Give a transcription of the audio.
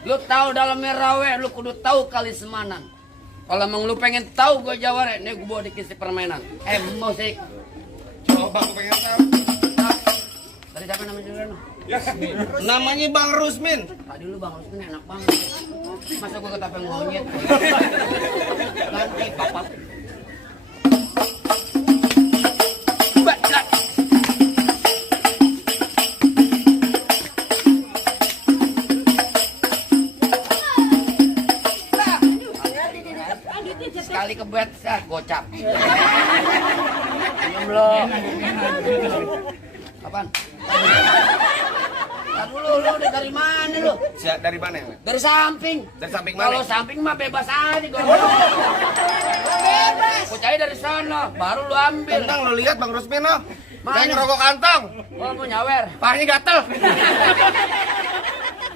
Lu tahu dalamnya rawe, lu kudu tahu kali semanan. Kalau emang lu pengen tahu gue jawara, nih gue bawa dikisi permainan. Musik. Coba aku pengen tahu. Tadi siapa namanya Juliano? Namanya Bang Rusmin. Tadi lu Bang Rusmin enak banget. Masa gue ketapeng monyet? Ganti papat. Sekali kebet, gocap. Diam lo. Kapan? Dulu lu udah dari mana lu? Dari mana? Dari samping. Dari samping mana? Kalau samping mah bebas aja gua. Bebas. Gua cari dari sana, baru lu ambil. Tentang lo lihat Bang Rusmin lo. Mana? Kayak ngerokok kantong. Oh, mau nyawer. Pahanya gatel.